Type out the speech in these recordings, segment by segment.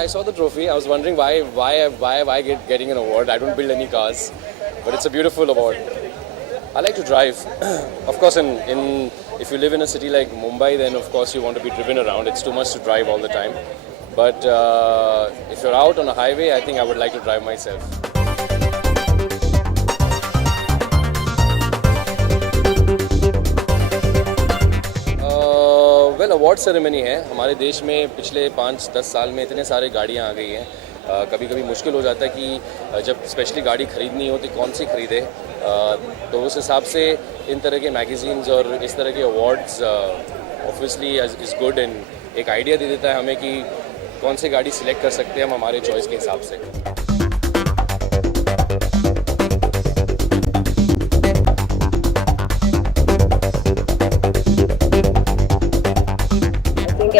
I saw the trophy. I was wondering why getting an award. I don't build any cars, but it's a beautiful award. I like to drive. Of course, in if you live in a city like Mumbai, then of course you want to be driven around. It's too much to drive all the time. But if you're out on a highway, I think I would like to drive myself. Well award ceremony है हमारे देश में पिछले 5-10 साल में इतने सारे गाड़ियाँ आ गई हैं कभी कभी मुश्किल हो जाता है कि जब स्पेशली गाड़ी ख़रीदनी हो तो कौन सी ख़रीदे तो उस हिसाब से इन तरह के मैगज़ीन्स और इस तरह के awards obviously is good and एक आइडिया दे देता है हमें कि कौन सी गाड़ी सिलेक्ट कर सकते हैं हम हमारे चॉइस के हिसाब से.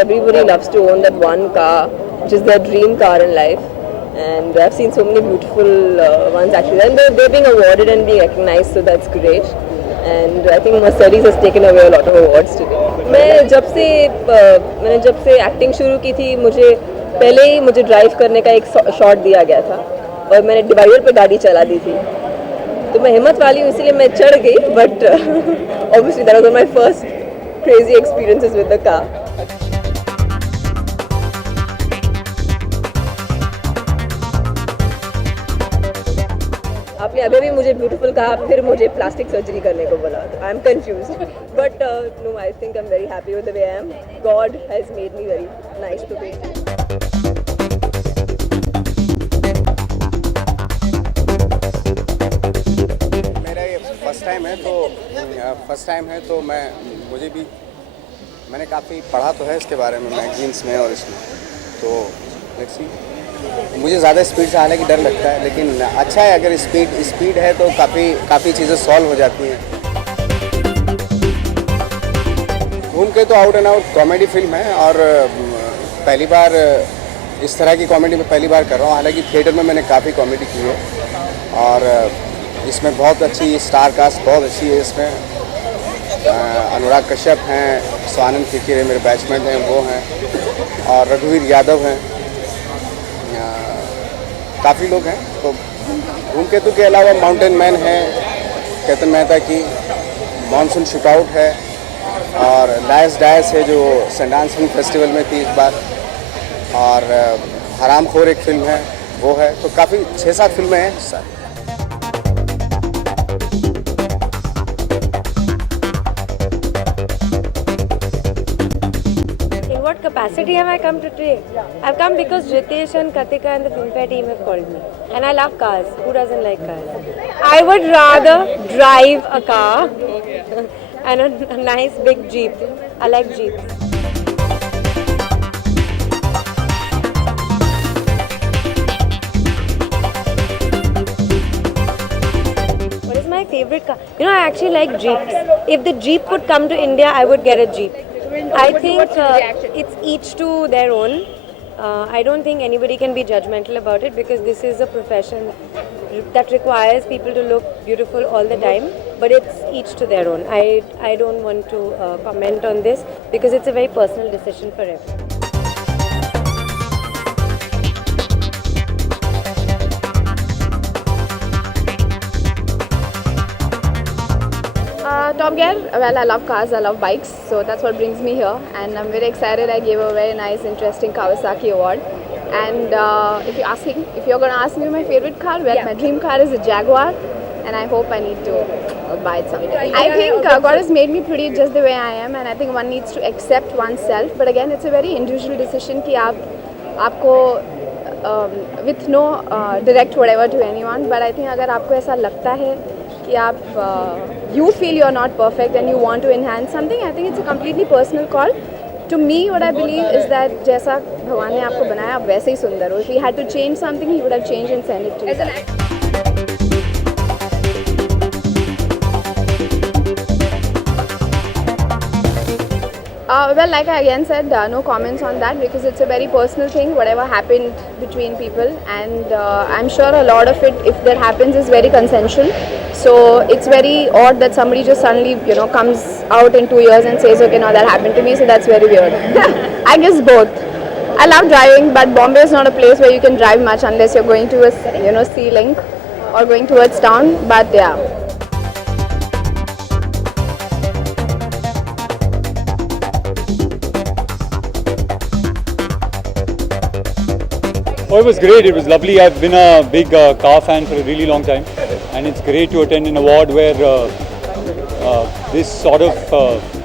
Everybody loves to own that one car, which is their dream car in life. And I've seen so many beautiful ones actually. And they're being awarded and being recognized, so that's great. And I think Mercedes has taken away a lot of awards today. मैंने जब से acting शुरू की थी पहले ही मुझे drive करने का एक शॉट दिया गया था और मैंने डिवाइडर पे गाड़ी चला दी थी. तो मैं हिम्मत वाली हूँ इसलिए मैं चढ़ गई. But obviously that was my first crazy experiences with the car. आपने अभी भी मुझे ब्यूटीफुल कहा फिर मुझे प्लास्टिक सर्जरी करने को बोला. I am confused but no I think I am very happy with the way I am. God has made me very nice to be. मेरा ये फर्स्ट टाइम है तो मैंने काफ़ी पढ़ा तो है इसके बारे में मैगजीन्स में और इसमें तो लेट्स सी. मुझे ज़्यादा स्पीड से हालांकि डर लगता है लेकिन अच्छा है अगर स्पीड है तो काफ़ी चीज़ें सॉल्व हो जाती हैं. घूम के तो out and out comedy film है और पहली बार इस तरह की कॉमेडी में पहली बार कर रहा हूँ. हालांकि थिएटर में मैंने काफ़ी कॉमेडी की है और इसमें बहुत अच्छी स्टार कास्ट बहुत अच्छी है. इसमें अनुराग कश्यप हैं, स्वानंद किरकिरे है, मेरे बैचमेट हैं वो हैं और रघुवीर यादव हैं. काफ़ी लोग हैं. तो धूमकेतु के अलावा माउंटेन मैन है, केतन मेहता की, मानसून शूटआउट है और लायस डायस है जो सनडांस फिल्म फेस्टिवल में थी इस बार और हरामखोर एक फिल्म है वो है. तो काफ़ी 6-7 फिल्में हैं सारी. What capacity have I come today? I've come because Ritesh and Katika and the Filmfare team have called me. And I love cars. Who doesn't like cars? I would rather drive a car and a nice big Jeep. I like Jeeps. What is my favorite car? You know, I actually like Jeeps. If the Jeep would come to India, I would get a Jeep. I think it's each to their own. I don't think anybody can be judgmental about it because this is a profession that requires people to look beautiful all the time. But it's each to their own. I don't want to comment on this because it's a very personal decision for everyone. Top Gear, well, I love cars, I love bikes, so that's what brings me here, and I'm very excited. I gave a very nice, interesting Kawasaki award, and if you're going to ask me my favorite car, well, my dream car is a Jaguar, and I hope I need to buy it someday. I think God has made me pretty just the way I am, and I think one needs to accept oneself, but again, it's a very individual decision कि आपको with no direct whatever to anyone, but I think अगर आपको ऐसा लगता है कि आप you feel you're not perfect and you want to enhance something, I think it's a completely personal call. To me, what I believe is that जैसा भगवान ने आपको बनाया आप वैसे ही सुंदर हो. If he had to change something, he would have changed and sent it to you. Well, like I again said, no comments on that because it's a very personal thing, whatever happened between people, and I'm sure a lot of it, if that happens, is very consensual. So it's very odd that somebody just suddenly, comes out in 2 years and says, okay, now that happened to me, so that's very weird. I guess both. I love driving, but Bombay is not a place where you can drive much unless you're going to a sea link or going towards town. But yeah. Oh, it was great. It was lovely. I've been a big car fan for a really long time, and it's great to attend an award where this sort of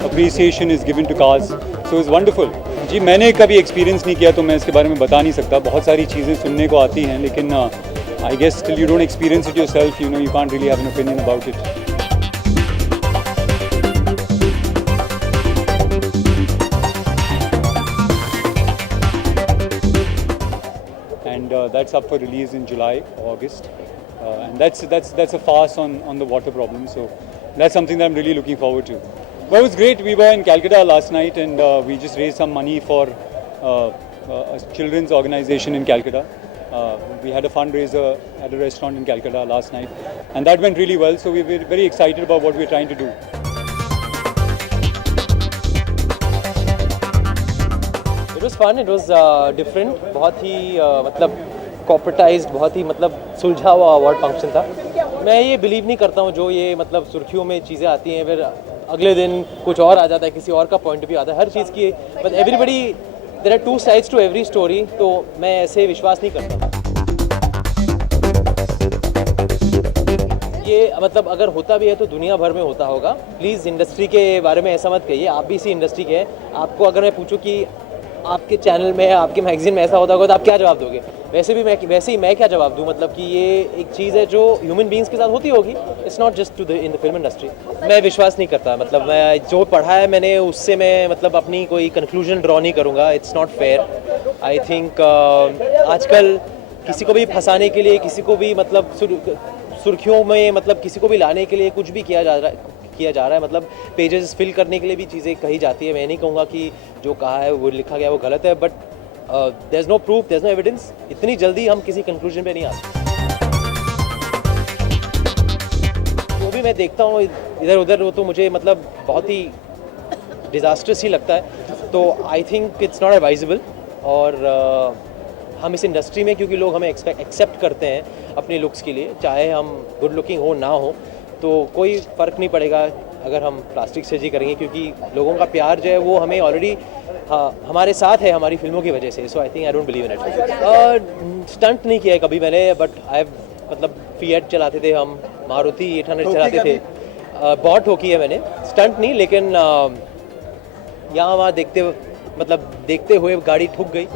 appreciation is given to cars. So it's wonderful. जी मैंने कभी experience नहीं किया तो मैं इसके बारे में बता नहीं सकता. बहुत सारी चीज़ें सुनने को आती हैं, लेकिन I guess till you don't experience it yourself, you know, you can't really have an opinion about it. And that's up for release in July or August, and that's a farce on the water problem. So that's something that I'm really looking forward to. Well, it was great. We were in Calcutta last night, and we just raised some money for a children's organization in Calcutta. We had a fundraiser at a restaurant in Calcutta last night, and that went really well. So we were very excited about what we're trying to do. It was fun. It was different. बहुत ही मतलब corporatised, बहुत ही मतलब सुलझा हुआ award function था. मैं ये believe नहीं करता हूँ जो ये मतलब सुर्खियों में चीज़ें आती हैं फिर अगले दिन कुछ और आ जाता है, किसी और का पॉइंट ऑफ व्यू आता है. हर चीज़ की but everybody there are two sides to every story. तो मैं ऐसे विश्वास नहीं करता. ये मतलब अगर होता भी है तो दुनिया भर में होता होगा. प्लीज़ इंडस्ट्री के बारे में ऐसा मत कहिए. आप भी इसी इंडस्ट्री के हैं. आपको अगर मैं पूछूं कि आपके चैनल में आपके मैगजीन में ऐसा होता होगा तो आप क्या जवाब दोगे? वैसे ही मैं क्या जवाब दूं? मतलब कि ये एक चीज़ है जो ह्यूमन बीइंग्स के साथ होती होगी. It's not just in the film industry. मैं विश्वास नहीं करता. मतलब मैं जो पढ़ा है मैंने उससे मैं मतलब अपनी कोई कंक्लूजन ड्रॉ नहीं करूँगा. It's not fair. I think आजकल किसी को भी फंसाने के लिए, किसी को भी मतलब सुर्खियों में मतलब किसी को भी लाने के लिए कुछ भी किया जा रहा है. मतलब पेजेस फिल करने के लिए भी चीज़ें कही जाती है. मैं नहीं कहूँगा कि जो कहा है वो लिखा गया वो गलत है, but there is no proof, there is no evidence. इतनी जल्दी हम किसी कंक्लूजन पे नहीं आते. जो भी मैं देखता हूँ इधर उधर वो तो मुझे मतलब बहुत ही डिज़ास्टर्स ही लगता है. तो I think it's not advisable. और हम इस इंडस्ट्री में क्योंकि लोग हमें एक्सेप्ट करते हैं अपने लुक्स के लिए, चाहे हम गुड लुकिंग हो ना हो, तो कोई फ़र्क नहीं पड़ेगा अगर हम प्लास्टिक सर्जरी करेंगे, क्योंकि लोगों का प्यार जो है वो हमें ऑलरेडी हमारे साथ है हमारी फिल्मों की वजह से. So I think I don't believe in it. Stunt नहीं किया है कभी मैंने, बट आई मतलब फिएट चलाते थे हम, मारुति 800 चलाते थे. बहुत ठोकी है मैंने, स्टंट नहीं. लेकिन यहाँ वहाँ देखते हुए गाड़ी ठुक गई.